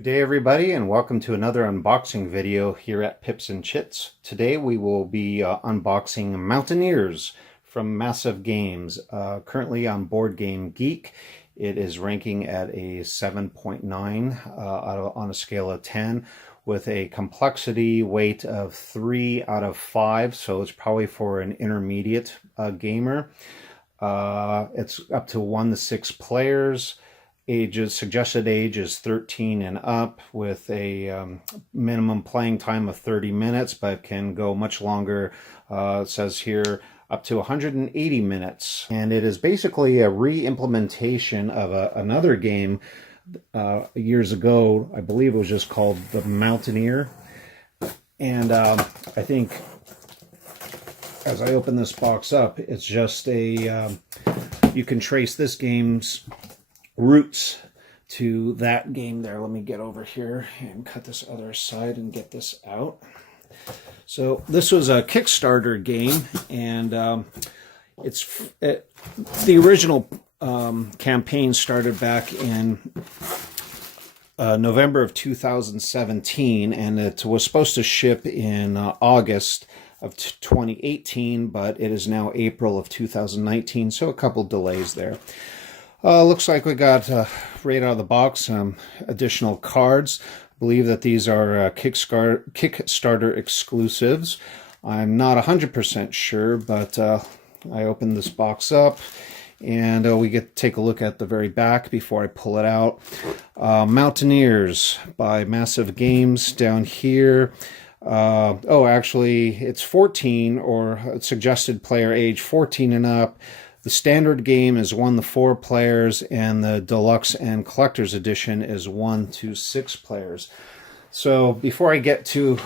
Good day everybody, and welcome to another unboxing video here at Pips-N-Chits. Today we will be unboxing Mountaineers from Massif Games. Currently on Board Game Geek, it is ranking at a 7.9 on a scale of 10 with a complexity weight of 3 out of 5, so it's probably for an intermediate gamer. It's up to 1 to 6 players. Suggested age is 13 and up, with a minimum playing time of 30 minutes, but can go much longer. It says here up to 180 minutes. And it is basically a re-implementation of another game years ago. I believe it was just called the Mountaineer. And I think as I open this box up, it's just a, you can trace this game's roots to that game there. Let me get over here and cut this other side and get this out. So this was a Kickstarter game, and the original campaign started back in November of 2017, and it was supposed to ship in August of 2018, but it is now April of 2019, so a couple delays there. Looks like we got, right out of the box, some additional cards. I believe that these are Kickstarter exclusives. I'm not 100% sure, but I opened this box up, and we get to take a look at the very back before I pull it out. Mountaineers by Massif Games down here. Actually, it's 14, or suggested player age 14 and up. The standard game is 1 to 4 players, and the deluxe and collector's edition is 1 to 6 players. So before I get to,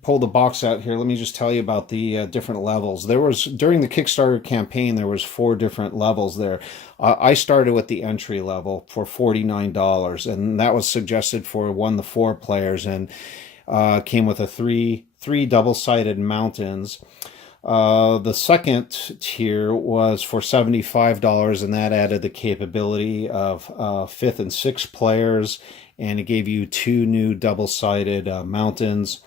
pull the box out here, let me just tell you about the different levels. During the Kickstarter campaign, there was 4 different levels there. I started with the entry level for $49, and that was suggested for 1 to 4 players, and came with a three double-sided mountains. The second tier was for $75, and that added the capability of 5th and 6th players, and it gave you 2 new double-sided mountains.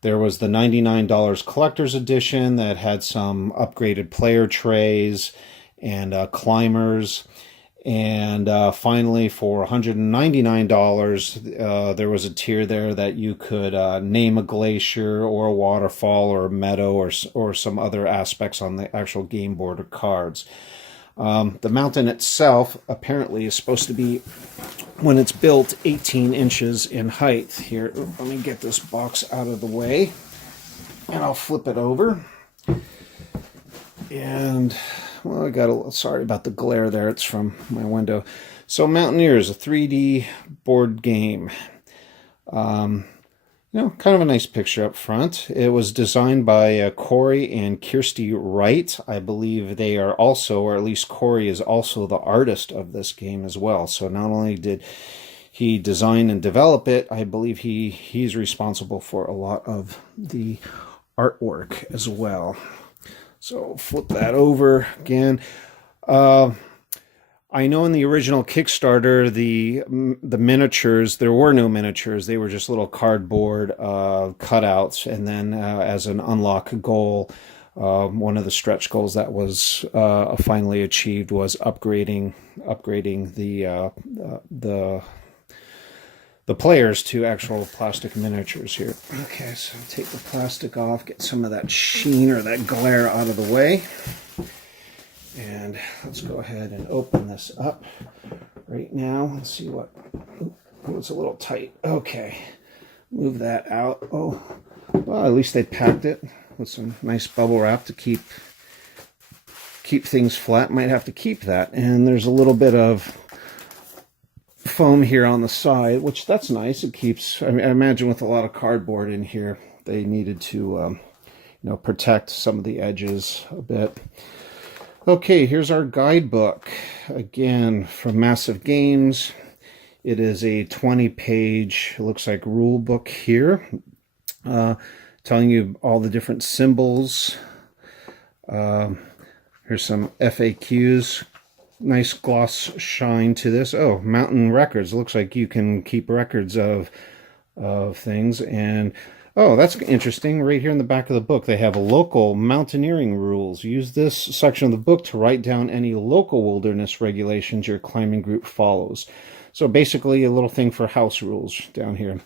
There was the $99 collector's edition that had some upgraded player trays and climbers. And finally, for $199, there was a tier there that you could name a glacier or a waterfall or a meadow or some other aspects on the actual game board or cards. The mountain itself apparently is supposed to be, when it's built, 18 inches in height. Here, let me get this box out of the way, and I'll flip it over. And well, I got sorry about the glare there. It's from my window. So Mountaineers, a 3D board game. Kind of a nice picture up front. It was designed by Corey and Kirsty Wright. I believe they are also, or at least Corey is also the artist of this game as well. So not only did he design and develop it, I believe he's responsible for a lot of the artwork as well. So flip that over again. I know in the original Kickstarter, the miniatures, there were no miniatures. They were just little cardboard cutouts. And then as an unlock goal, one of the stretch goals that was finally achieved was upgrading the players to actual plastic miniatures here. Okay, so take the plastic off, get some of that sheen or that glare out of the way. And let's go ahead and open this up right now. Let's see what, it's a little tight. Okay, move that out. Oh, well, at least they packed it with some nice bubble wrap to keep things flat. Might have to keep that. And there's a little bit of foam here on the side, which that's nice. It keeps, I imagine with a lot of cardboard in here, they needed to protect some of the edges a bit. Okay, here's our guidebook, again from Massif Games. It is a 20-page, looks like, rule book here, telling you all the different symbols. Here's some FAQs nice gloss shine to this. Oh, mountain records. Looks like you can keep records of things. And oh, that's interesting. Right here in the back of the book, they have local mountaineering rules. Use this section of the book to write down any local wilderness regulations your climbing group follows. So basically a little thing for house rules down here.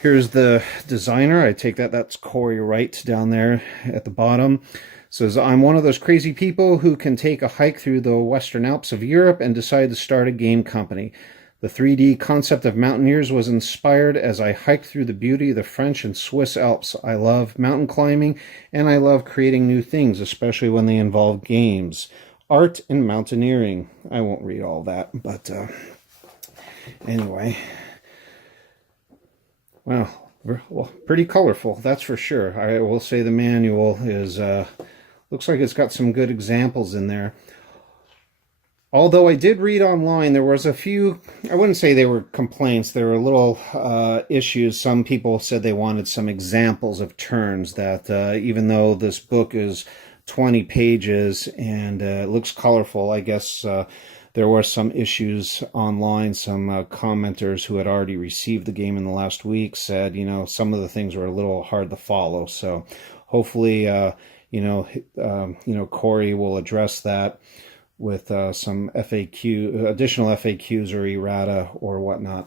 Here's the designer. I take that's Corey Wright down there at the bottom. Says, I'm one of those crazy people who can take a hike through the Western Alps of Europe and decide to start a game company. The 3D concept of Mountaineers was inspired as I hiked through the beauty of the French and Swiss Alps. I love mountain climbing, and I love creating new things, especially when they involve games, art, and mountaineering. I won't read all that, but anyway. Well, pretty colorful, that's for sure. I will say the manual is, looks like it's got some good examples in there. Although I did read online, there was a few, I wouldn't say they were complaints, there were little issues. Some people said they wanted some examples of turns that, even though this book is 20 pages and it looks colorful, I guess there were some issues online. Some commenters who had already received the game in the last week said, you know, some of the things were a little hard to follow. So hopefully, Corey will address that with some additional FAQs or errata or whatnot.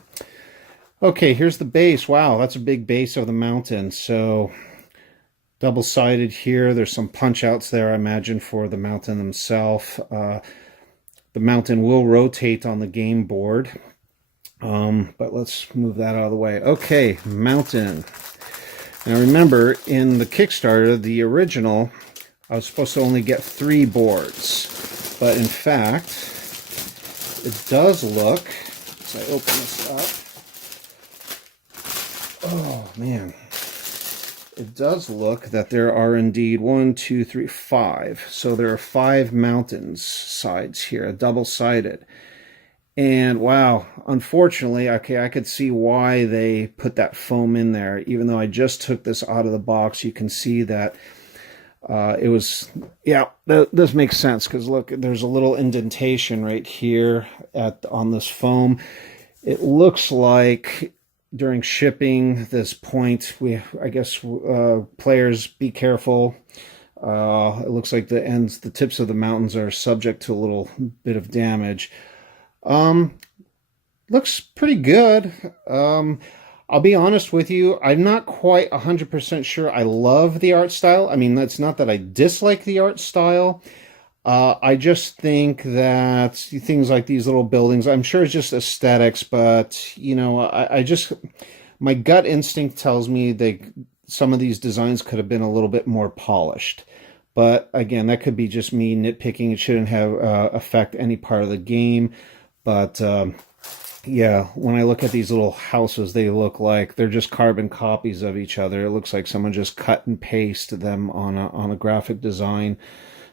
Okay, here's the base. Wow, that's a big base of the mountain. So double-sided here. There's some punch-outs there, I imagine, for the mountain themselves. The mountain will rotate on the game board. But let's move that out of the way. Okay, mountain. Now remember, in the Kickstarter, the original, I was supposed to only get 3 boards. But in fact, it does look, as I open this up, oh man, it does look that there are indeed 1, 2, 3, 5. So there are 5 mountains sides here, double-sided. And wow, unfortunately, okay, I could see why they put that foam in there. Even though I just took this out of the box, you can see that it was, yeah, this makes sense, because look, there's a little indentation right here on this foam. It looks like during shipping this point, I guess players be careful. It looks like the tips of the mountains are subject to a little bit of damage. Looks pretty good. I'll be honest with you, I'm not quite 100% sure I love the art style. I mean, that's not that I dislike the art style. I just think that things like these little buildings, I'm sure it's just aesthetics, but, you know, my gut instinct tells me some of these designs could have been a little bit more polished. But again, that could be just me nitpicking. It shouldn't have affect any part of the game. But yeah, when I look at these little houses, they look like they're just carbon copies of each other. It looks like someone just cut and pasted them on a graphic design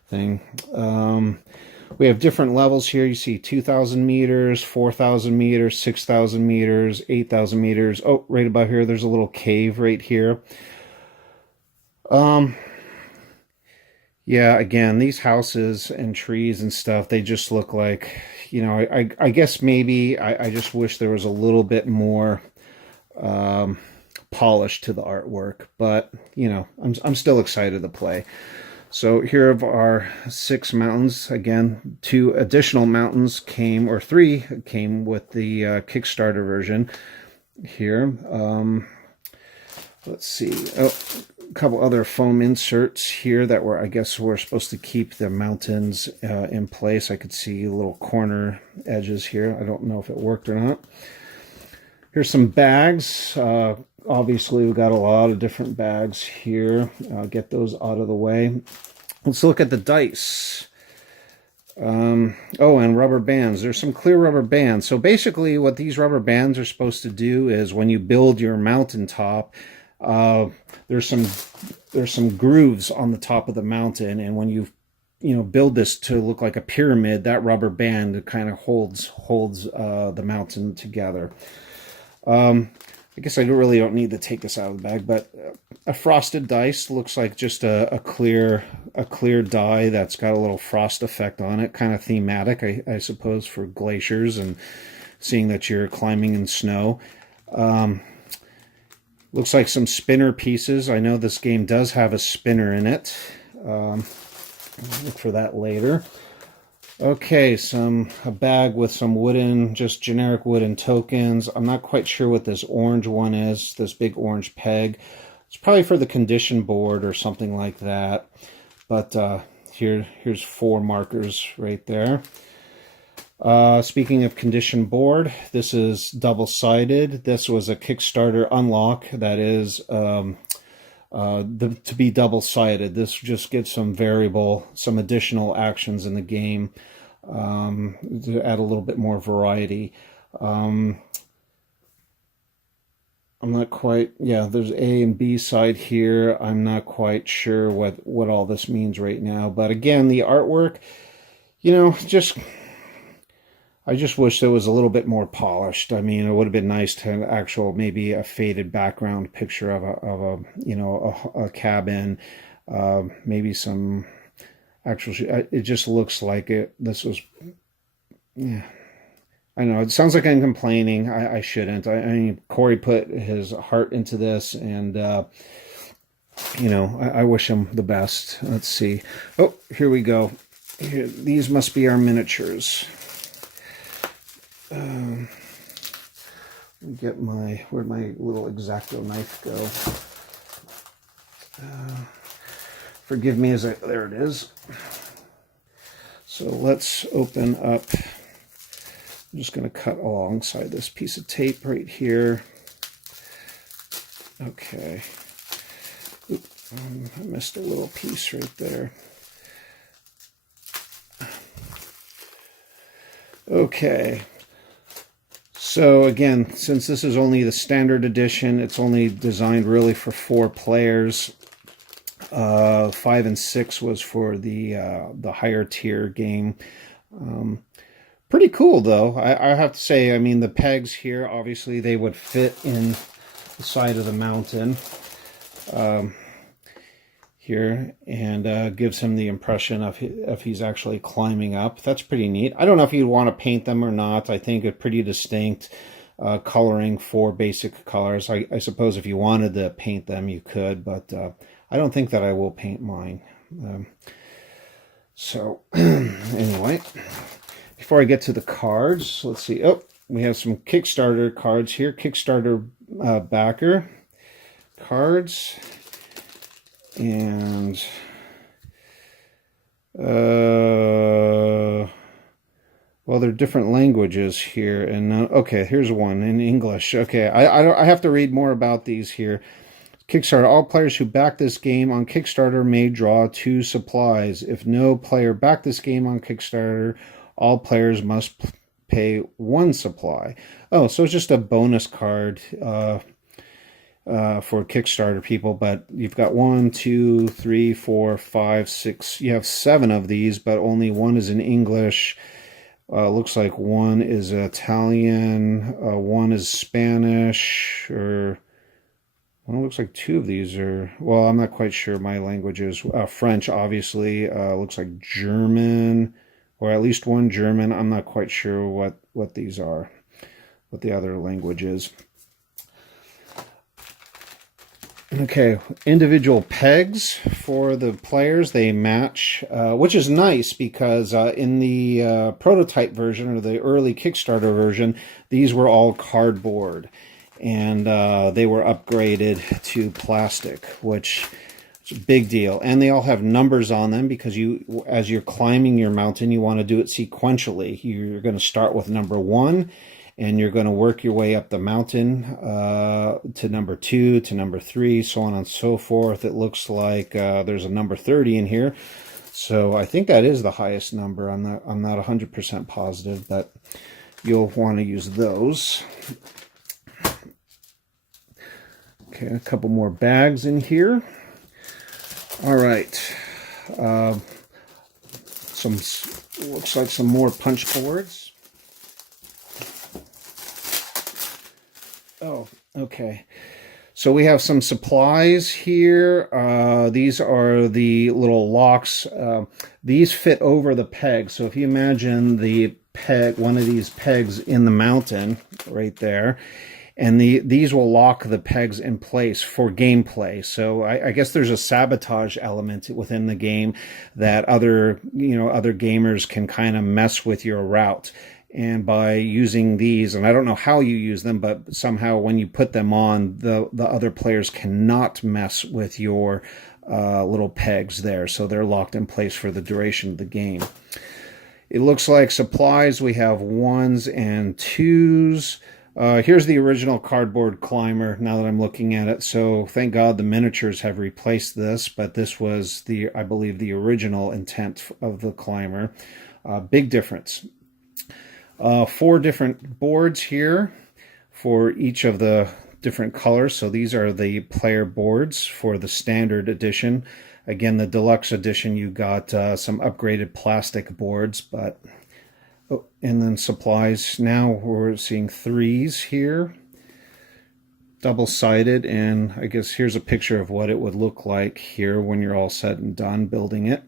thing. We have different levels here. You see 2,000 meters, 4,000 meters, 6,000 meters, 8,000 meters. Oh, right above here, there's a little cave right here. Yeah, again, these houses and trees and stuff, they just look like, you know, I guess maybe I just wish there was a little bit more polish to the artwork. But, you know, I'm still excited to play. So here are our 6 mountains. Again, 2 additional mountains came, or 3 came with the Kickstarter version here. Let's see. Oh, a couple other foam inserts here that I guess were supposed to keep the mountains in place. I could see little corner edges here. I don't know if it worked or not. Here's some bags. Obviously, we've got a lot of different bags here. I'll get those out of the way. Let's look at the dice. Oh, and rubber bands. There's some clear rubber bands. So basically, what these rubber bands are supposed to do is when you build your mountaintop, there's some grooves on the top of the mountain, and when you build this to look like a pyramid, that rubber band kind of holds the mountain together. I guess I really don't need to take this out of the bag, but a frosted dice. Looks like just a clear die that's got a little frost effect on it. Kind of thematic, I suppose, for glaciers and seeing that you're climbing in snow. Looks like some spinner pieces. I know this game does have a spinner in it. I'll look for that later. Okay, a bag with some wooden, just generic wooden tokens. I'm not quite sure what this orange one is, this big orange peg. It's probably for the condition board or something like that. But here's 4 markers right there. Speaking of condition board, this is double-sided. This was a Kickstarter unlock that is to be double-sided. This just gives some additional actions in the game to add a little bit more variety. I'm not quite, there's A and B side here. I'm not quite sure what all this means right now. But again, the artwork, I just wish there was a little bit more polished. I mean, it would have been nice to have maybe a faded background picture of a cabin, maybe some actual. It just looks like this was, I know it sounds like I'm complaining. I shouldn't. I mean, Corey put his heart into this, and I wish him the best. Let's see. Oh, here we go. These must be our miniatures. Where'd my little X-Acto knife go? Forgive me there it is. So let's open up. I'm just going to cut alongside this piece of tape right here. Okay. I missed a little piece right there. Okay. So again, since this is only the standard edition, it's only designed really for 4 players. 5 and 6 was for the higher tier game. Pretty cool though. I have to say, I mean, the pegs here, obviously they would fit in the side of the mountain here, and gives him the impression of if he's actually climbing up. That's pretty neat. I don't know if you'd want to paint them or not. I think a pretty distinct coloring for basic colors. I suppose if you wanted to paint them, you could, but I don't think that I will paint mine. So anyway, before I get to the cards, let's see. Oh, we have some Kickstarter cards here. Kickstarter backer cards. And well, they're different languages here. And okay, here's one in English. Okay, I have to read more about these here. Kickstarter. All players who back this game on Kickstarter may draw 2 supplies. If no player backed this game on Kickstarter, all players must pay 1 supply. Oh, so it's just a bonus card for Kickstarter people, but you've got 1, 2, 3, 4, 5, 6. You have 7 of these, but only 1 is in English. Looks like 1 is Italian, 1 is Spanish, or well, it looks like 2 of these are. Well, I'm not quite sure my languages. French, obviously. Looks like German, or at least 1 German. I'm not quite sure what these are, what the other language is. Okay, individual pegs for the players, they match, which is nice because in the prototype version or the early Kickstarter version, these were all cardboard, and they were upgraded to plastic, which is a big deal. And they all have numbers on them because as you're climbing your mountain, you want to do it sequentially. You're going to start with number 1. And you're going to work your way up the mountain to number 2, to number 3, so on and so forth. It looks like there's a number 30 in here. So I think that is the highest number. I'm not 100% positive, but you'll want to use those. Okay, a couple more bags in here. All right. Looks like some more punch boards. Oh, Okay. So we have some supplies here. These are the little locks. These fit over the peg. So if you imagine the peg, one of these pegs in the mountain right there, and these will lock the pegs in place for gameplay. So I guess there's a sabotage element within the game that other gamers can kind of mess with your route. And by using these, and I don't know how you use them, but somehow when you put them on, the other players cannot mess with your little pegs there. So they're locked in place for the duration of the game. It looks like supplies, we have 1s and 2s. Here's the original cardboard climber now that I'm looking at it. So thank God the miniatures have replaced this, but this was I believe the original intent of the climber. Big difference. 4 different boards here for each of the different colors. So these are the player boards for the standard edition. Again, the deluxe edition, you got some upgraded plastic boards, but and then supplies. Now we're seeing 3s here, double-sided, and I guess here's a picture of what it would look like here when you're all said and done building it.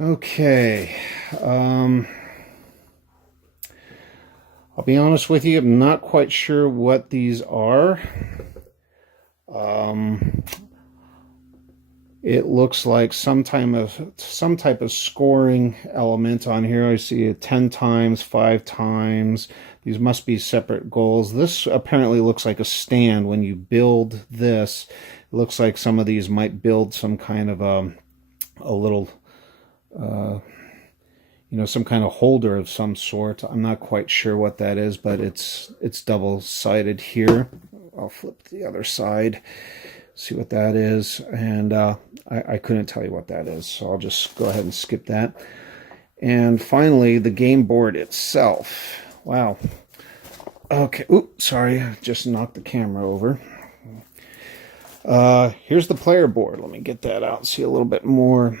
Okay, I'll be honest with you, I'm not quite sure what these are. It looks like some type of scoring element on here. I see it 10 times, 5 times. These must be separate goals. This apparently looks like a stand. When you build this, it looks like some of these might build some kind of a little some kind of holder of some sort. I'm not quite sure what that is, but it's double-sided here. I'll flip to the other side, see what that is, and I couldn't tell you what that is, so I'll just go ahead and skip that. And finally, the game board itself. Wow. Okay. Oops, sorry, I just knocked the camera over. Here's the player board. Let me get that out and see a little bit more.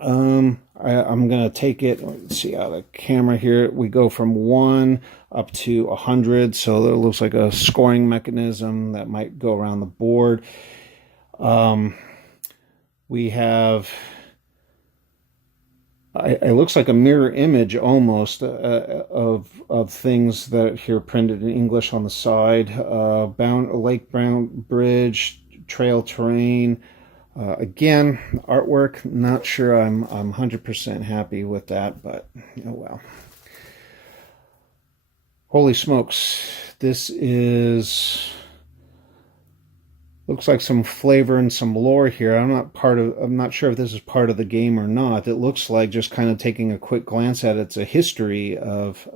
I'm going to take it, let's see out of the camera here. We go from 1 up to 100. So it looks like a scoring mechanism that might go around the board. We have, it looks like a mirror image almost of things that are here printed in English on the side. Lake Bound Bridge, trail terrain. Again, artwork, not sure I'm 100% happy with that, but oh well. Holy smokes, this looks like some flavor and some lore here. I'm not sure if this is part of the game or not. It looks like, just kind of taking a quick glance at it, it's a history of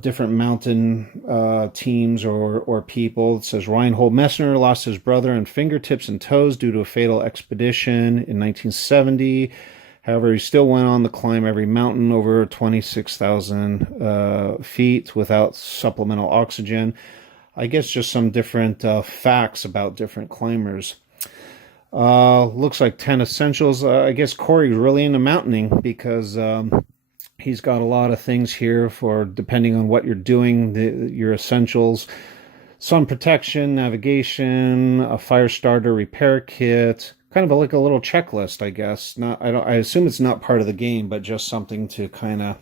different mountain teams or people. It says Reinhold Messner lost his brother in fingertips and toes due to a fatal expedition in 1970. However, he still went on to climb every mountain over 26,000 feet without supplemental oxygen. I guess just some different facts about different climbers. Looks like 10 essentials. I guess Corey's really into mountaining because he's got a lot of things here for, depending on what you're doing, your essentials: sun protection, navigation, a fire starter, repair kit, kind of like a little checklist, I guess. I assume it's not part of the game, but just something to kind of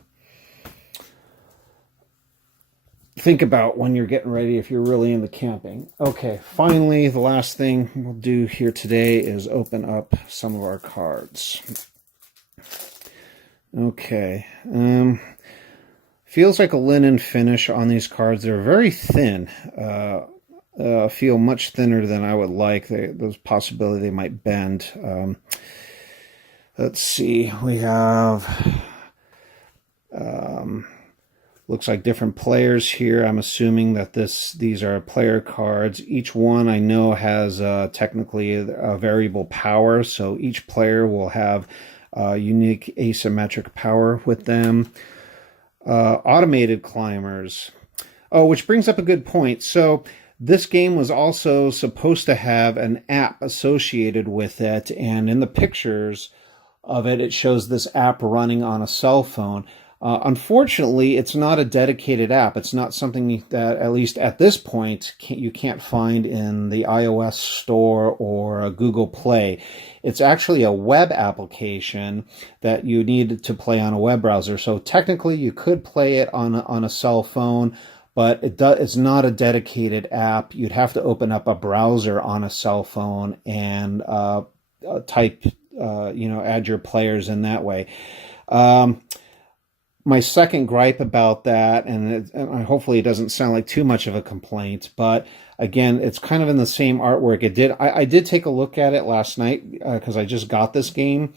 think about when you're getting ready if you're really into camping. Okay, finally, the last thing we'll do here today is open up some of our cards. Okay, feels like a linen finish on these cards. They're very thin, feel much thinner than I would like. There's a possibility they might bend. Let's see, we have, looks like different players here. I'm assuming that these are player cards. Each one I know has technically a variable power, so each player will have unique asymmetric power with them. Automated climbers. Oh, which brings up a good point. So this game was also supposed to have an app associated with it, and in the pictures of it, it shows this app running on a cell phone. Unfortunately, it's not a dedicated app. It's not something that, at least at this point, you can't find in the iOS store or Google Play. It's actually a web application that you need to play on a web browser. So technically, you could play it on a cell phone, but it's not a dedicated app. You'd have to open up a browser on a cell phone and type, add your players in that way. My second gripe about that, and hopefully it doesn't sound like too much of a complaint, but again, it's kind of in the same artwork. I did take a look at it last night because I just got this game,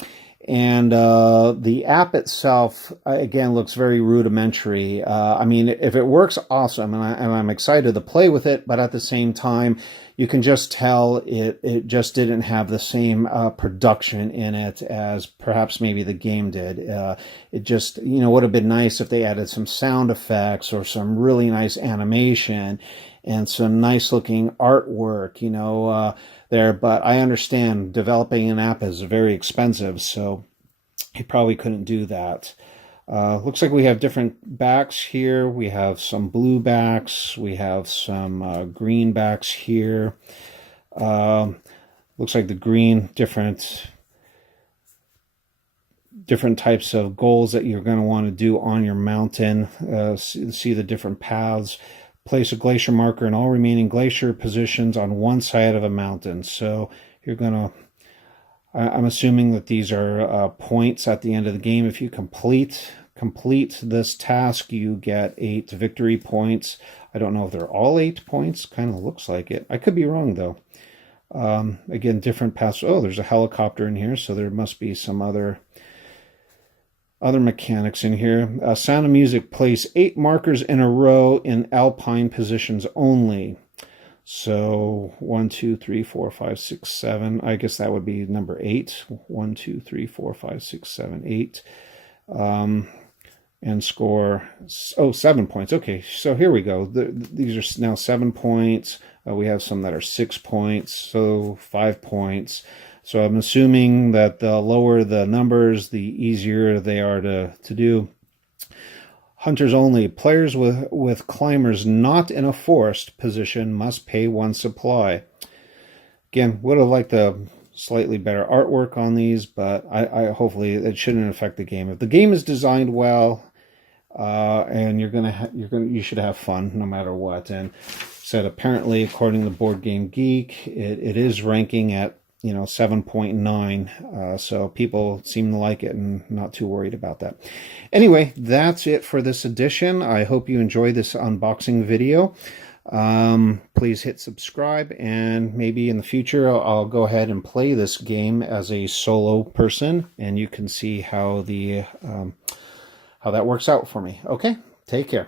and the app itself, again, looks very rudimentary. I mean, if it works, awesome, and I'm excited to play with it, but at the same time, you can just tell it just didn't have the same production in it as perhaps maybe the game did. It just, would have been nice if they added some sound effects or some really nice animation and some nice looking artwork, there. But I understand developing an app is very expensive, so you probably couldn't do that. Looks like we have different backs here. We have some blue backs. We have some green backs here. Looks like the green, different types of goals that you're going to want to do on your mountain. See the different paths. Place a glacier marker in all remaining glacier positions on one side of a mountain. So you're going to... I'm assuming that these are points at the end of the game. If you complete this task, you get 8 victory points. I don't know if they're all 8 points. Kind of looks like it. I could be wrong, though. Again, different paths. Oh, there's a helicopter in here, so there must be some other mechanics in here. Sound of Music. Place 8 markers in a row in alpine positions only. So 1, 2, 3, 4, 5, 6, 7. I guess that would be number 8. 1, 2, 3, 4, 5, 6, 7, 8. And score 7 points. Okay, so here we go. These are now 7 points. We have some that are 6 points, so 5 points. So I'm assuming that the lower the numbers, the easier they are to do. Hunters only. Players with climbers not in a forest position must pay 1 supply. Again, would have liked a slightly better artwork on these, but I hopefully it shouldn't affect the game. If the game is designed well, and you should have fun no matter what. And said apparently, according to Board Game Geek, it is ranking at 7.9, so people seem to like it and not too worried about that. Anyway, that's it for this edition. I hope you enjoy this unboxing video. Please hit subscribe, and maybe in the future I'll go ahead and play this game as a solo person, and you can see how that works out for me. Okay, take care.